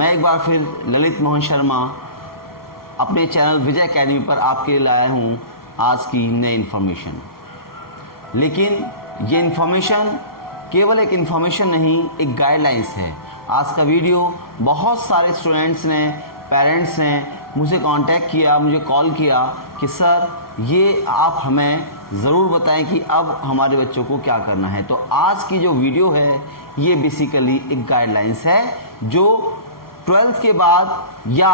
मैं एक बार फिर ललित मोहन शर्मा अपने चैनल विजय एकेडमी पर आपके लिए लाया हूँ आज की नई इन्फॉर्मेशन। लेकिन ये इन्फॉर्मेशन केवल एक इन्फॉर्मेशन नहीं, एक गाइडलाइंस है। आज का वीडियो बहुत सारे स्टूडेंट्स ने, पेरेंट्स ने मुझे कांटेक्ट किया, मुझे कॉल किया कि सर ये आप हमें ज़रूर बताएं कि अब हमारे बच्चों को क्या करना है। तो आज की जो वीडियो है ये बेसिकली एक गाइडलाइंस है जो 12th के बाद या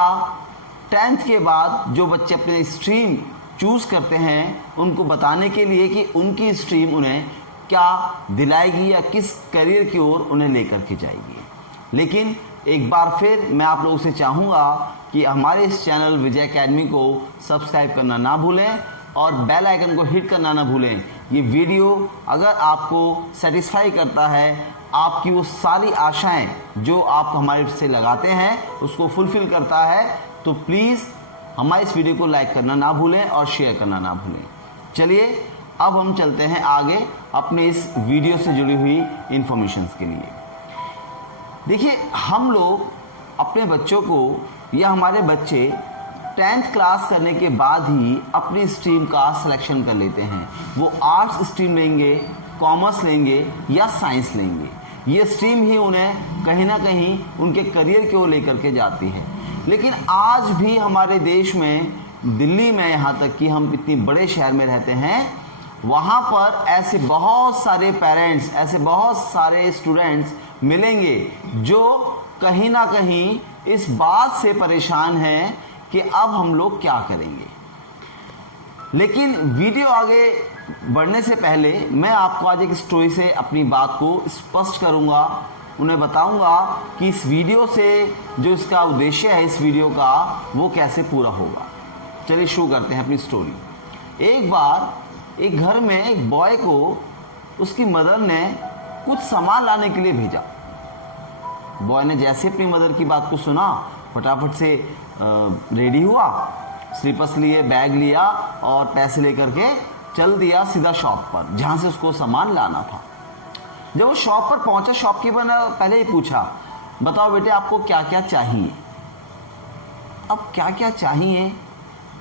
10th के बाद जो बच्चे अपने स्ट्रीम चूज़ करते हैं उनको बताने के लिए कि उनकी स्ट्रीम उन्हें क्या दिलाएगी या किस करियर की ओर उन्हें लेकर के जाएगी। लेकिन एक बार फिर मैं आप लोगों से चाहूँगा कि हमारे इस चैनल विजय एकेडमी को सब्सक्राइब करना ना भूलें और बेल आइकन को हिट करना ना भूलें। ये वीडियो अगर आपको सेटिस्फाई करता है, आपकी वो सारी आशाएं जो आप हमारे से लगाते हैं उसको फुलफिल करता है, तो प्लीज़ हमारे इस वीडियो को लाइक करना ना भूलें और शेयर करना ना भूलें। चलिए अब हम चलते हैं आगे अपने इस वीडियो से जुड़ी हुई इंफॉर्मेशंस के लिए। देखिए, हम लोग अपने बच्चों को या हमारे बच्चे 10th क्लास करने के बाद ही अपनी स्ट्रीम का सिलेक्शन कर लेते हैं। वो आर्ट्स स्ट्रीम लेंगे, कॉमर्स लेंगे या साइंस लेंगे। ये स्ट्रीम ही उन्हें कहीं ना कहीं उनके करियर की ओर लेकर के जाती है। लेकिन आज भी हमारे देश में, दिल्ली में, यहाँ तक कि हम इतनी बड़े शहर में रहते हैं, वहाँ पर ऐसे बहुत सारे पेरेंट्स, ऐसे बहुत सारे स्टूडेंट्स मिलेंगे जो कहीं ना कहीं इस बात से परेशान हैं कि अब हम लोग क्या करेंगे। लेकिन वीडियो आगे बढ़ने से पहले मैं आपको आज एक स्टोरी से अपनी बात को स्पष्ट करूंगा। उन्हें बताऊंगा कि इस वीडियो से जो इसका उद्देश्य है इस वीडियो का वो कैसे पूरा होगा। चलिए शुरू करते हैं अपनी स्टोरी। एक बार एक घर में एक बॉय को उसकी मदर ने कुछ सामान लाने के लिए भेजा। बॉय ने जैसे अपनी मदर की बात को सुना, फटाफट से रेडी हुआ, स्लीपर्स लिए, बैग लिया और पैसे लेकर के चल दिया सीधा शॉप पर जहाँ से उसको सामान लाना था। जब वो शॉप पर पहुंचा, शॉपकीपर ने पहले ही पूछा, बताओ बेटे आपको क्या क्या चाहिए। अब क्या क्या चाहिए,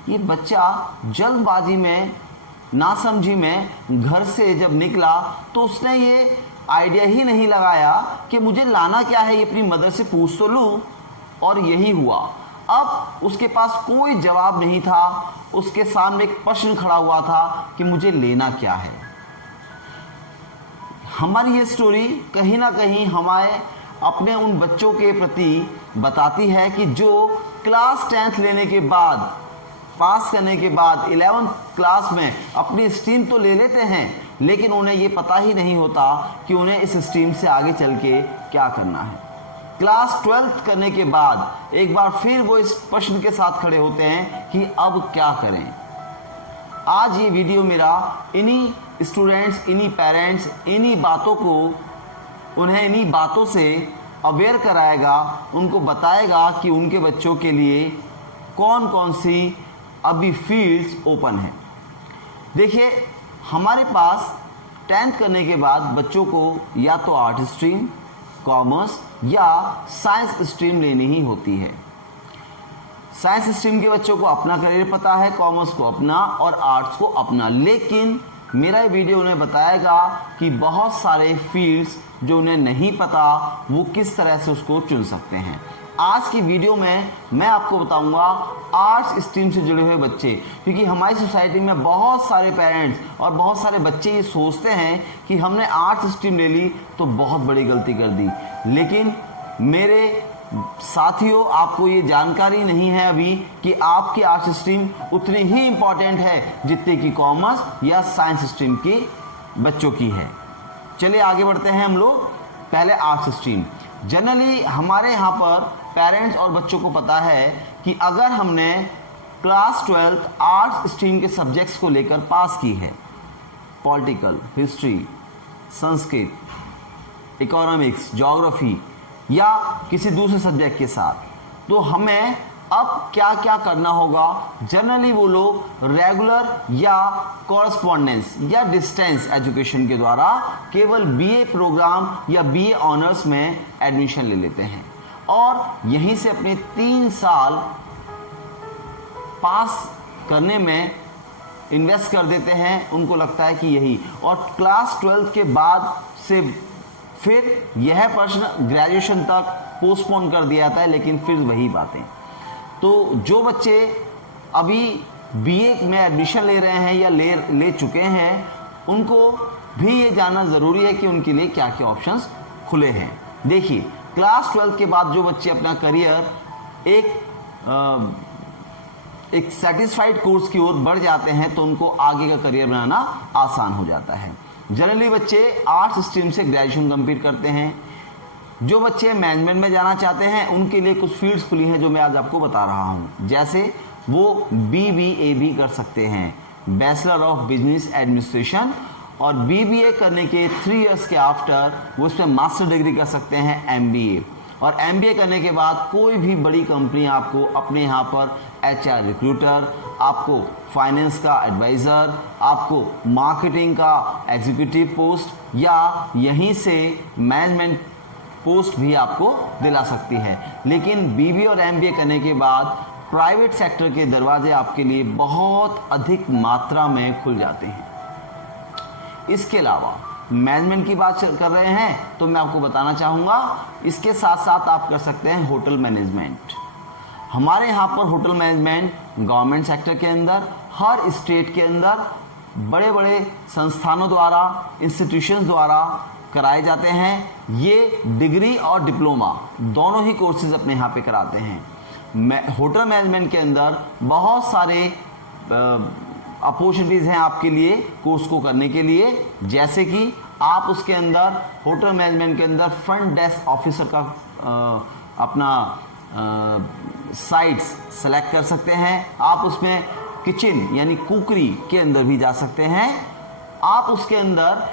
ये बच्चा जल्दबाजी में, नासमझी में घर से जब निकला तो उसने ये आइडिया ही नहीं लगाया कि मुझे लाना क्या है, ये अपनी मदर से पूछ तो लूँ। और यही हुआ। अब उसके पास कोई जवाब नहीं था, उसके सामने एक प्रश्न खड़ा हुआ था कि मुझे लेना क्या है। हमारी ये स्टोरी कहीं ना कहीं हमारे अपने उन बच्चों के प्रति बताती है कि जो क्लास 10th लेने के बाद, पास करने के बाद 11th क्लास में अपनी स्ट्रीम तो ले लेते हैं, लेकिन उन्हें ये पता ही नहीं होता कि उन्हें इस स्ट्रीम से आगे चल के क्या करना है। क्लास 12th करने के बाद एक बार फिर वो इस प्रश्न के साथ खड़े होते हैं कि अब क्या करें। आज ये वीडियो मेरा इन्हीं स्टूडेंट्स, इन्हीं पेरेंट्स, इन्हीं बातों को, उन्हें इन्हीं बातों से अवेयर कराएगा, उनको बताएगा कि उनके बच्चों के लिए कौन कौन सी अभी फील्ड्स ओपन है। देखिए, हमारे पास 10th करने के बाद बच्चों को या तो आर्ट स्ट्रीम, कॉमर्स या साइंस स्ट्रीम लेनी ही होती है। साइंस स्ट्रीम के बच्चों को अपना करियर पता है, कॉमर्स को अपना और आर्ट्स को अपना। लेकिन मेरा ये वीडियो उन्हें बताएगा कि बहुत सारे फील्ड्स जो उन्हें नहीं पता वो किस तरह से उसको चुन सकते हैं। आज की वीडियो में मैं आपको बताऊंगा आर्ट्स स्ट्रीम से जुड़े हुए बच्चे, क्योंकि हमारी सोसाइटी में बहुत सारे पेरेंट्स और बहुत सारे बच्चे ये सोचते हैं कि हमने आर्ट्स स्ट्रीम ले ली तो बहुत बड़ी गलती कर दी। लेकिन मेरे साथियों, आपको ये जानकारी नहीं है अभी कि आपकी आर्ट्स स्ट्रीम उतनी ही इम्पॉर्टेंट है जितनी कि कॉमर्स या साइंस स्ट्रीम की बच्चों की है। चलिए आगे बढ़ते हैं हम लोग। पहले आर्ट्स स्ट्रीम। जनरली हमारे यहाँ पर पेरेंट्स और बच्चों को पता है कि अगर हमने क्लास 12th आर्ट्स स्ट्रीम के सब्जेक्ट्स को लेकर पास की है, political, history, Sanskrit, economics, geography या किसी दूसरे सब्जेक्ट के साथ, तो हमें अब क्या क्या करना होगा। जनरली वो लोग रेगुलर या कॉरस्पॉन्डेंस या डिस्टेंस एजुकेशन के द्वारा केवल बीए प्रोग्राम या बीए ऑनर्स में एडमिशन ले लेते हैं। और यहीं से अपने 3 साल पास करने में इन्वेस्ट कर देते हैं। उनको लगता है कि यही, और क्लास 12 के बाद से फिर यह प्रश्न ग्रेजुएशन तक पोस्टपोन कर दिया जाता है, लेकिन फिर वही बातें। तो जो बच्चे अभी बीए में एडमिशन ले रहे हैं या ले चुके हैं, उनको भी ये जानना ज़रूरी है कि उनके लिए क्या क्या ऑप्शंस खुले हैं। देखिए, क्लास 12 के बाद जो बच्चे अपना करियर एक सेटिस्फाइड कोर्स की ओर बढ़ जाते हैं, तो उनको आगे का करियर बनाना आसान हो जाता है। जनरली बच्चे आर्ट्स स्ट्रीम से ग्रेजुएशन कंप्लीट करते हैं। जो बच्चे मैनेजमेंट में जाना चाहते हैं, उनके लिए कुछ फील्ड्स खुली हैं जो मैं आज आपको बता रहा हूं। जैसे वो BBA भी कर सकते हैं, बैचलर ऑफ बिजनेस एडमिनिस्ट्रेशन, और BBA करने के 3 इयर्स के आफ्टर वो उसमें मास्टर डिग्री कर सकते हैं MBA, और MBA करने के बाद कोई भी बड़ी कंपनी आपको अपने यहाँ पर HR रिक्रूटर, आपको फाइनेंस का एडवाइज़र, आपको मार्केटिंग का एग्जीक्यूटिव पोस्ट या यहीं से मैनेजमेंट पोस्ट भी आपको दिला सकती है। लेकिन BBA और MBA करने के बाद प्राइवेट सेक्टर के दरवाजे आपके लिए बहुत अधिक मात्रा में खुल जाते हैं। इसके अलावा मैनेजमेंट की बात कर रहे हैं तो मैं आपको बताना चाहूँगा, इसके साथ साथ आप कर सकते हैं होटल मैनेजमेंट। हमारे यहाँ पर होटल मैनेजमेंट गवर्नमेंट सेक्टर के अंदर, हर स्टेट के अंदर बड़े बड़े संस्थानों द्वारा, इंस्टीट्यूशंस द्वारा कराए जाते हैं। ये डिग्री और डिप्लोमा दोनों ही कोर्सेज अपने यहाँ पे कराते हैं। होटल मैनेजमेंट के अंदर बहुत सारे अपॉर्चुनिटीज़ हैं आपके लिए कोर्स को करने के लिए, जैसे कि आप उसके अंदर होटल मैनेजमेंट के अंदर फ्रंट डेस्क ऑफिसर का अपना साइट्स सेलेक्ट कर सकते हैं। आप उसमें किचन यानी कुकरी के अंदर भी जा सकते हैं। आप उसके अंदर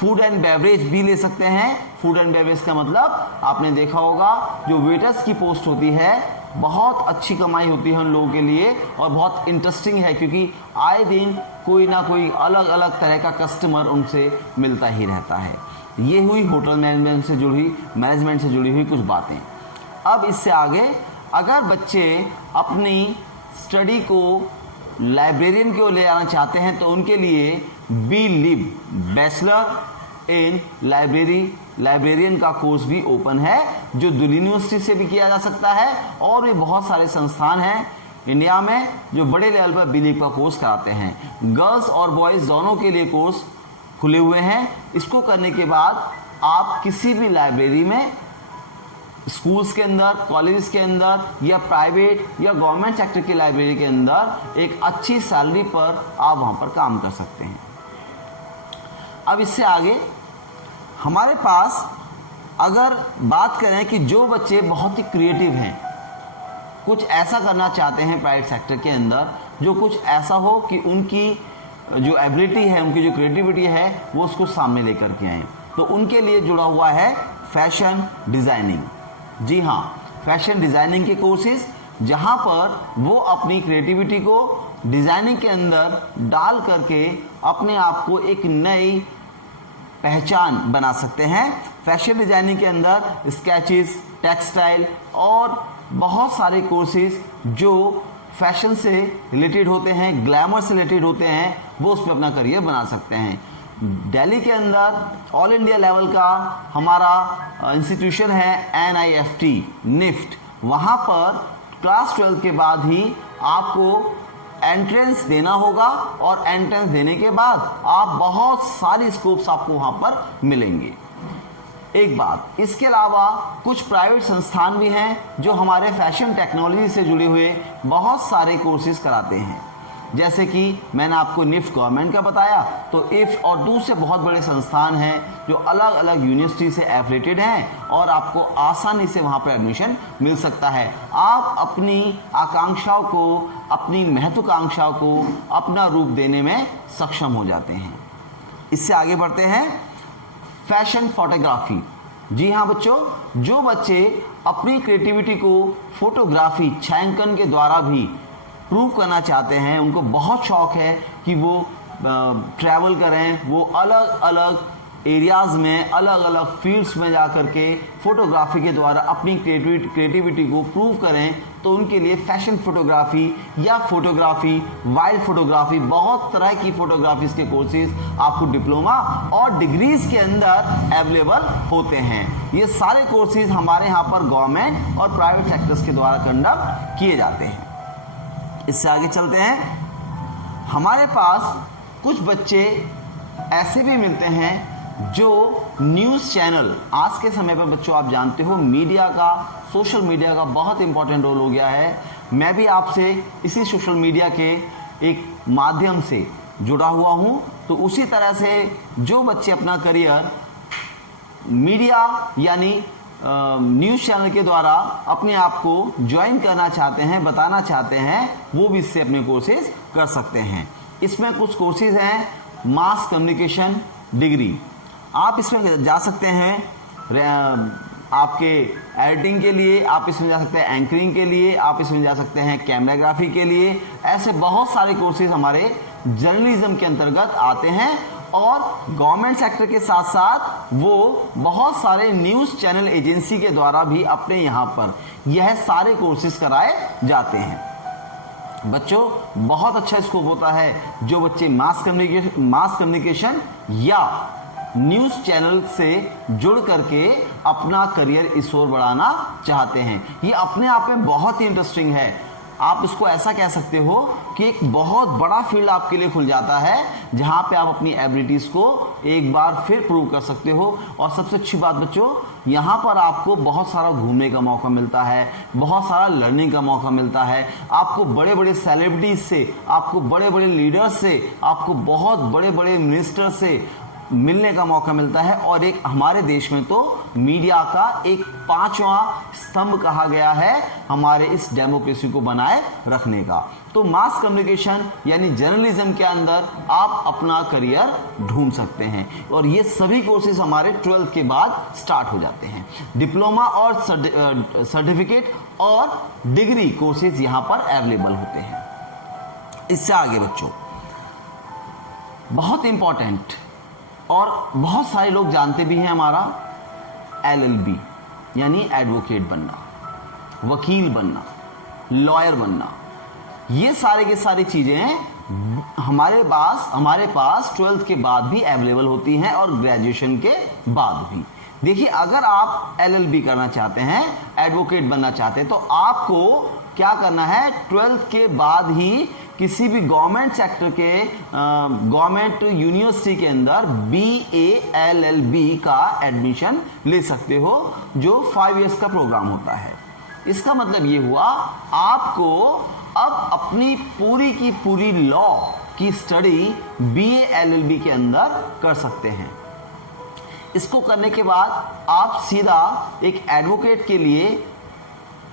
फूड एंड बेवरेज भी ले सकते हैं। फूड एंड बेवरेज का मतलब आपने देखा होगा, जो वेटर्स की पोस्ट होती है बहुत अच्छी कमाई होती है उन लोगों के लिए, और बहुत इंटरेस्टिंग है क्योंकि आए दिन कोई ना कोई अलग अलग तरह का कस्टमर उनसे मिलता ही रहता है। ये हुई होटल मैनेजमेंट से जुड़ी हुई कुछ बातें। अब इससे आगे अगर बच्चे अपनी स्टडी को लाइब्रेरियन की ओर ले जाना चाहते हैं तो उनके लिए BLib बैचलर इन लाइब्रेरियन का कोर्स भी ओपन है, जो दिल्ली यूनिवर्सिटी से भी किया जा सकता है, और भी बहुत सारे संस्थान हैं इंडिया में जो बड़े लेवल पर BLib का कोर्स कराते हैं। गर्ल्स और बॉयज़ दोनों के लिए कोर्स खुले हुए हैं। इसको करने के बाद आप किसी भी लाइब्रेरी में, स्कूल्स के अंदर, कॉलेजेस के अंदर, या प्राइवेट या गवर्नमेंट सेक्टर की लाइब्रेरी के अंदर एक अच्छी सैलरी पर आप वहाँ पर काम कर सकते हैं। अब इससे आगे हमारे पास अगर बात करें कि जो बच्चे बहुत ही क्रिएटिव हैं, कुछ ऐसा करना चाहते हैं प्राइवेट सेक्टर के अंदर, जो कुछ ऐसा हो कि उनकी जो एबिलिटी है, उनकी जो क्रिएटिविटी है, वो उसको सामने लेकर के आए, तो उनके लिए जुड़ा हुआ है फैशन डिज़ाइनिंग। जी हाँ, फैशन डिज़ाइनिंग के कोर्सेज, जहाँ पर वो अपनी क्रिएटिविटी को डिज़ाइनिंग के अंदर डाल करके अपने आप को एक नई पहचान बना सकते हैं। फैशन डिज़ाइनिंग के अंदर स्केचेस, टेक्सटाइल और बहुत सारे कोर्सेज जो फैशन से रिलेटेड होते हैं, ग्लैमर से रिलेटेड होते हैं, वो उसमें अपना करियर बना सकते हैं। दिल्ली के अंदर ऑल इंडिया लेवल का हमारा इंस्टीट्यूशन है NIFT, वहाँ पर क्लास 12 के बाद ही आपको एंट्रेंस देना होगा, और एंट्रेंस देने के बाद आप बहुत सारी स्कोप्स आपको वहाँ पर मिलेंगे। एक बात, इसके अलावा कुछ प्राइवेट संस्थान भी हैं जो हमारे फैशन टेक्नोलॉजी से जुड़े हुए बहुत सारे कोर्सेज कराते हैं। जैसे कि मैंने आपको NIFT गवर्नमेंट का बताया, तो IFT और दूसरे बहुत बड़े संस्थान हैं जो अलग अलग यूनिवर्सिटी से एफिलेटेड हैं, और आपको आसानी से वहाँ पर एडमिशन मिल सकता है। आप अपनी आकांक्षाओं को, अपनी महत्वाकांक्षाओं को अपना रूप देने में सक्षम हो जाते हैं। इससे आगे बढ़ते हैं, फैशन फोटोग्राफी। जी हाँ बच्चों, जो बच्चे अपनी क्रिएटिविटी को फोटोग्राफी, छायांकन के द्वारा भी प्रूव करना चाहते हैं, उनको बहुत शौक है कि वो ट्रैवल करें, वो अलग अलग एरियाज़ में, अलग अलग फील्ड्स में जा कर के फोटोग्राफी के द्वारा अपनी क्रिएटिविटी को प्रूव करें, तो उनके लिए फैशन फोटोग्राफी या फोटोग्राफी, वाइल्ड फोटोग्राफी, बहुत तरह की फोटोग्राफीज के कोर्सेज आपको डिप्लोमा और डिग्रीज के अंदर अवेलेबल होते हैं। ये सारे कोर्सेज हमारे यहाँ पर गवर्नमेंट और प्राइवेट सेक्टर्स के द्वारा कंडक्ट किए जाते हैं। इससे आगे चलते हैं। हमारे पास कुछ बच्चे ऐसे भी मिलते हैं जो न्यूज़ चैनल, आज के समय पर बच्चों आप जानते हो मीडिया का, सोशल मीडिया का बहुत इंपॉर्टेंट रोल हो गया है। मैं भी आपसे इसी सोशल मीडिया के एक माध्यम से जुड़ा हुआ हूं, तो उसी तरह से जो बच्चे अपना करियर मीडिया यानी न्यूज़ चैनल के द्वारा अपने आप को ज्वाइन करना चाहते हैं, बताना चाहते हैं, वो भी इससे अपने कोर्सेज कर सकते हैं। इसमें कुछ कोर्सेज हैं, मास कम्युनिकेशन डिग्री, आप इसमें जा सकते हैं आपके एडिटिंग के लिए, आप इसमें जा सकते हैं एंकरिंग के लिए, आप इसमें जा सकते हैं कैमराग्राफी के लिए। ऐसे बहुत सारे कोर्सेज हमारे जर्नलिज्म के अंतर्गत आते हैं और गवर्नमेंट सेक्टर के साथ साथ वो बहुत सारे न्यूज़ चैनल एजेंसी के द्वारा भी अपने यहाँ पर यह सारे कोर्सेज कराए जाते हैं। बच्चों बहुत अच्छा स्कोप होता है जो बच्चे मास कम्युनिकेशन या न्यूज़ चैनल से जुड़ करके अपना करियर इस ओर बढ़ाना चाहते हैं। ये अपने आप में बहुत ही इंटरेस्टिंग है। आप इसको ऐसा कह सकते हो कि एक बहुत बड़ा फील्ड आपके लिए खुल जाता है जहां पे आप अपनी एबिलिटीज को एक बार फिर प्रूव कर सकते हो। और सबसे अच्छी बात बच्चों, यहाँ पर आपको बहुत सारा घूमने का मौका मिलता है, बहुत सारा लर्निंग का मौका मिलता है। आपको बड़े बड़े सेलिब्रिटीज से, आपको बड़े बड़े लीडर्स से, आपको बहुत बड़े बड़े मिनिस्टर से मिलने का मौका मिलता है। और एक हमारे देश में तो मीडिया का एक 5वां स्तंभ कहा गया है हमारे इस डेमोक्रेसी को बनाए रखने का। तो मास कम्युनिकेशन यानी जर्नलिज्म के अंदर आप अपना करियर ढूंढ सकते हैं और ये सभी कोर्सेज हमारे 12th के बाद स्टार्ट हो जाते हैं। डिप्लोमा और सर्टिफिकेट और डिग्री कोर्सेज यहाँ पर अवेलेबल होते हैं। इससे आगे बच्चों बहुत इंपॉर्टेंट और बहुत सारे लोग जानते भी हैं हमारा LLB यानी एडवोकेट बनना, वकील बनना, लॉयर बनना। ये सारे की सारी चीज़ें हमारे पास 12th के बाद भी अवेलेबल होती हैं और ग्रेजुएशन के बाद भी। देखिए अगर आप LLB करना चाहते हैं, एडवोकेट बनना चाहते हैं, तो आपको क्या करना है, 12th के बाद ही किसी भी गवर्नमेंट सेक्टर के गवर्नमेंट यूनिवर्सिटी के अंदर BA LLB का एडमिशन ले सकते हो जो 5 इयर्स का प्रोग्राम होता है। इसका मतलब ये हुआ आपको अब अपनी पूरी की पूरी लॉ की स्टडी BA LLB के अंदर कर सकते हैं। इसको करने के बाद आप सीधा एक एडवोकेट के लिए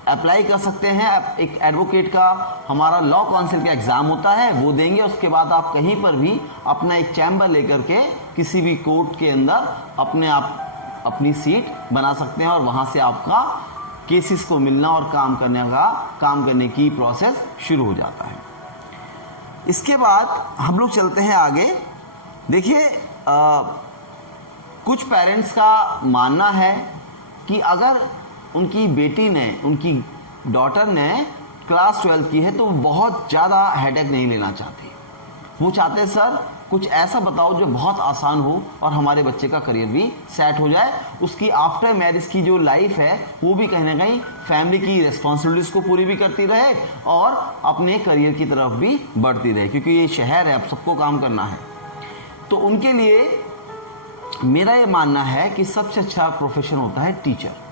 अप्लाई कर सकते हैं। एक एडवोकेट का हमारा लॉ काउंसिल का एग्ज़ाम होता है, वो देंगे। उसके बाद आप कहीं पर भी अपना एक चैम्बर लेकर के किसी भी कोर्ट के अंदर अपनी सीट बना सकते हैं और वहाँ से आपका केसेस को मिलना और काम करने की प्रोसेस शुरू हो जाता है। इसके बाद हम लोग चलते हैं आगे। देखिए कुछ पेरेंट्स का मानना है कि अगर उनकी बेटी ने, उनकी डॉटर ने क्लास 12 की है तो बहुत ज़्यादा हेडेक नहीं लेना चाहती। वो चाहते हैं सर कुछ ऐसा बताओ जो बहुत आसान हो और हमारे बच्चे का करियर भी सेट हो जाए, उसकी आफ्टर मैरिज की जो लाइफ है वो भी कहीं ना कहीं फैमिली की रिस्पॉन्सिबिलिटीज़ को पूरी भी करती रहे और अपने करियर की तरफ भी बढ़ती रहे, क्योंकि ये शहर है, अब सबको काम करना है। तो उनके लिए मेरा ये मानना है कि सबसे अच्छा प्रोफेशन होता है टीचर।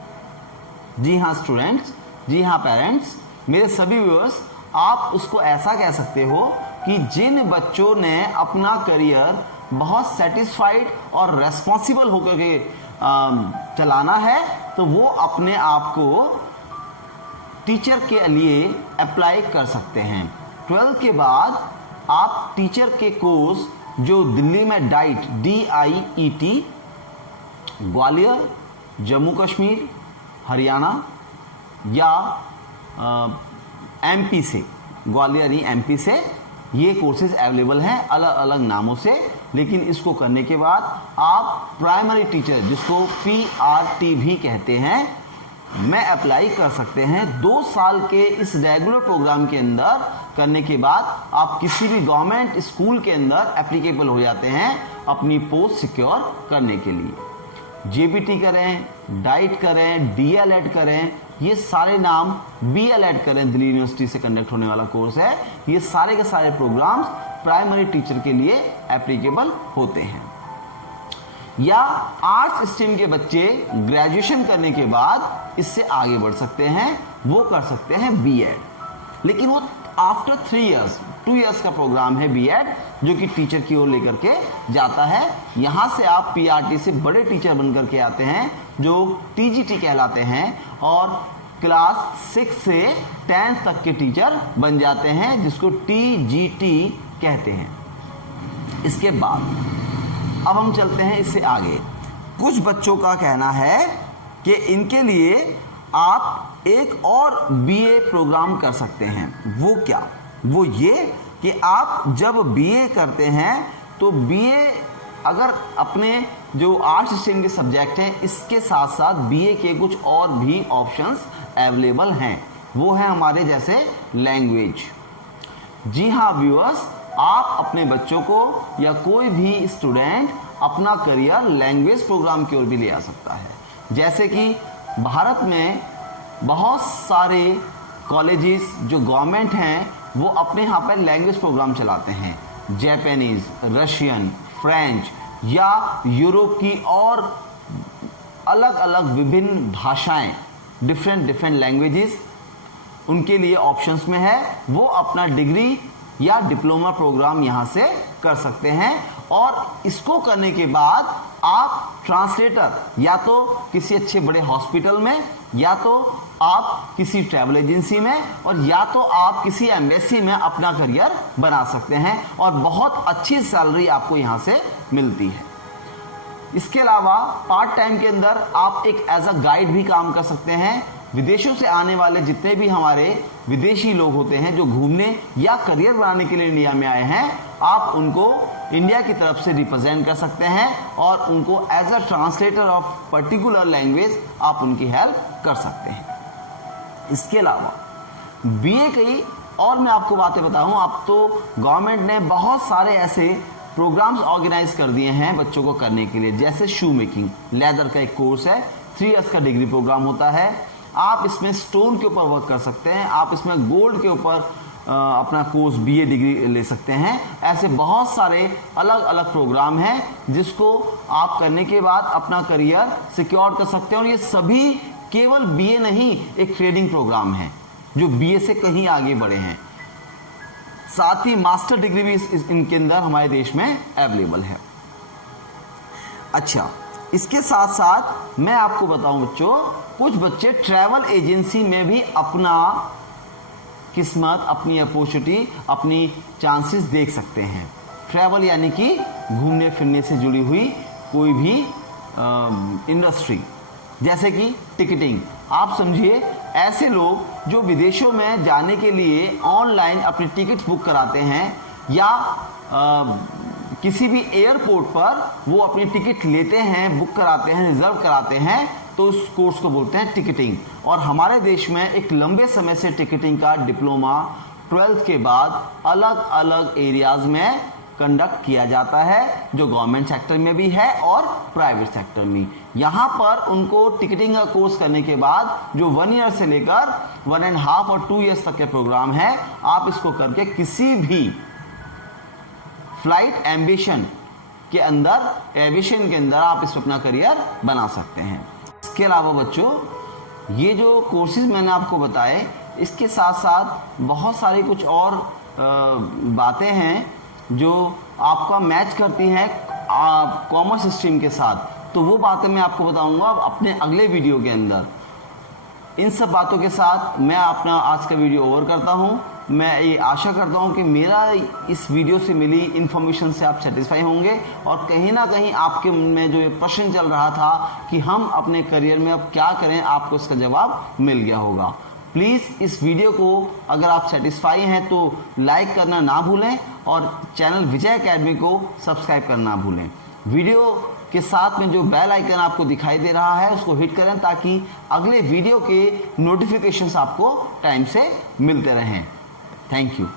जी हाँ स्टूडेंट्स, जी हाँ पेरेंट्स, मेरे सभी व्यूअर्स, आप उसको ऐसा कह सकते हो कि जिन बच्चों ने अपना करियर बहुत सेटिस्फाइड और रेस्पॉन्सिबल होकर के चलाना है, तो वो अपने आप को टीचर के लिए अप्लाई कर सकते हैं। 12th के बाद आप टीचर के कोर्स जो दिल्ली में डाइट DIET, ग्वालियर, जम्मू कश्मीर, हरियाणा या MP से, ग्वालियर ही MP से ये कोर्सेज अवेलेबल हैं अलग अलग नामों से। लेकिन इसको करने के बाद आप प्राइमरी टीचर, जिसको PRT भी कहते हैं, में अप्लाई कर सकते हैं। 2 साल के इस रेगुलर प्रोग्राम के अंदर करने के बाद आप किसी भी गवर्नमेंट स्कूल के अंदर एप्लीकेबल हो जाते हैं अपनी पोस्ट सिक्योर करने के लिए। JBT करें, डाइट करें, DLED करें, ये सारे नाम, BLED करें, दिल्ली यूनिवर्सिटी से कंडक्ट होने वाला कोर्स है, ये सारे के सारे प्रोग्राम्स प्राइमरी टीचर के लिए एप्लीकेबल होते हैं। या आर्ट्स स्ट्रीम के बच्चे ग्रेजुएशन करने के बाद इससे आगे बढ़ सकते हैं, वो कर सकते हैं B.Ed, लेकिन वो आफ्टर 3 इयर्स, 2 इयर्स का प्रोग्राम है B.Ed, जो कि टीचर की ओर लेकर के जाता है। यहाँ से आप PRT से बड़े टीचर बनकर के आते हैं जो TGT कहलाते हैं, और क्लास 6 से 10th तक के टीचर बन जाते हैं, जिसको TGT कहते हैं। इसके बाद अब हम चलते हैं इससे आगे। कुछ बच्चों का कहना है कि इनके लिए आप एक और BA प्रोग्राम कर सकते हैं। वो क्या? वो ये कि आप जब BA करते हैं तो BA अगर अपने जो आर्ट्स स्ट्रीम के सब्जेक्ट हैं, इसके साथ साथ BA के कुछ और भी ऑप्शंस अवेलेबल हैं। वो है हमारे जैसे लैंग्वेज। जी हाँ व्यूअर्स, आप अपने बच्चों को या कोई भी स्टूडेंट अपना करियर लैंग्वेज प्रोग्राम की ओर भी ले आ सकता है। जैसे कि भारत में बहुत सारे कॉलेजेस जो गवर्नमेंट हैं वो अपने यहाँ पर लैंग्वेज प्रोग्राम चलाते हैं, जापानीज, रशियन, फ्रेंच या यूरोप की और अलग अलग विभिन्न भाषाएं, डिफरेंट लैंग्वेजेस उनके लिए ऑप्शंस में है। वो अपना डिग्री या डिप्लोमा प्रोग्राम यहाँ से कर सकते हैं, और इसको करने के बाद आप ट्रांसलेटर या तो किसी अच्छे बड़े हॉस्पिटल में, या तो आप किसी ट्रैवल एजेंसी में, और या तो आप किसी एम्बेसी में अपना करियर बना सकते हैं, और बहुत अच्छी सैलरी आपको यहाँ से मिलती है। इसके अलावा पार्ट टाइम के अंदर आप एक एज अ गाइड भी काम कर सकते हैं। विदेशों से आने वाले जितने भी हमारे विदेशी लोग होते हैं जो घूमने या करियर बनाने के लिए इंडिया में आए हैं, आप उनको इंडिया की तरफ से रिप्रेजेंट कर सकते हैं और उनको as a translator of particular language आप उनकी हेल्प कर सकते हैं। इसके अलावा BA की और मैं आपको बातें बताऊं, अब तो गवर्नमेंट ने बहुत सारे ऐसे प्रोग्राम्स ऑर्गेनाइज कर दिए हैं बच्चों को करने के लिए। जैसे शू मेकिंग, लेदर का एक कोर्स है, 3 इयर्स का डिग्री प्रोग्राम होता है। आप इसमें स्टोन के ऊपर वर्क कर सकते हैं, आप इसमें गोल्ड के ऊपर अपना कोर्स BA डिग्री ले सकते हैं। ऐसे बहुत सारे अलग अलग प्रोग्राम हैं जिसको आप करने के बाद अपना करियर सिक्योर कर सकते हैं, और ये सभी केवल BA नहीं, एक ट्रेडिंग प्रोग्राम है जो BA से कहीं आगे बढ़े हैं। साथ ही मास्टर डिग्री भी इनके अंदर हमारे देश में अवेलेबल है। अच्छा, इसके साथ साथ मैं आपको बताऊं बच्चों, कुछ बच्चे ट्रैवल एजेंसी में भी अपना किस्मत, अपनी अपॉर्चुनिटी, अपनी चांसेस देख सकते हैं। ट्रैवल यानी कि घूमने फिरने से जुड़ी हुई कोई भी इंडस्ट्री, जैसे कि टिकटिंग। आप समझिए ऐसे लोग जो विदेशों में जाने के लिए ऑनलाइन अपनी टिकट्स बुक कराते हैं, या किसी भी एयरपोर्ट पर वो अपनी टिकट लेते हैं, बुक कराते हैं, रिजर्व कराते हैं, तो उस कोर्स को बोलते हैं टिकटिंग। और हमारे देश में एक लंबे समय से टिकटिंग का डिप्लोमा 12th के बाद अलग अलग एरियाज में कंडक्ट किया जाता है, जो गवर्नमेंट सेक्टर में भी है और प्राइवेट सेक्टर में। यहाँ पर उनको टिकटिंग का कोर्स करने के बाद जो 1 ईयर से लेकर 1.5 और 2 ईयर्स तक के प्रोग्राम है, आप इसको करके किसी भी फ्लाइट एम्बिशन के अंदर, एविएशन के अंदर आप इसमें अपना करियर बना सकते हैं। इसके अलावा बच्चों, ये जो कोर्सेज मैंने आपको बताए, इसके साथ साथ बहुत सारी कुछ और बातें हैं जो आपका मैच करती है कॉमर्स स्ट्रीम के साथ, तो वो बातें मैं आपको बताऊंगा अपने अगले वीडियो के अंदर। इन सब बातों के साथ मैं अपना आज का वीडियो ओवर करता हूं। मैं ये आशा करता हूं कि मेरा इस वीडियो से मिली इन्फॉर्मेशन से आप सेटिस्फाई होंगे, और कहीं ना कहीं आपके मन में जो ये प्रश्न चल रहा था कि हम अपने करियर में अब क्या करें, आपको इसका जवाब मिल गया होगा। प्लीज़ इस वीडियो को अगर आप सेटिस्फाई हैं तो लाइक करना ना भूलें, और चैनल विजय एकेडमी को सब्सक्राइब करना ना भूलें। वीडियो के साथ में जो बेल आइकन आपको दिखाई दे रहा है उसको हिट करें ताकि अगले वीडियो के नोटिफिकेशंस आपको टाइम से मिलते रहें। Thank you.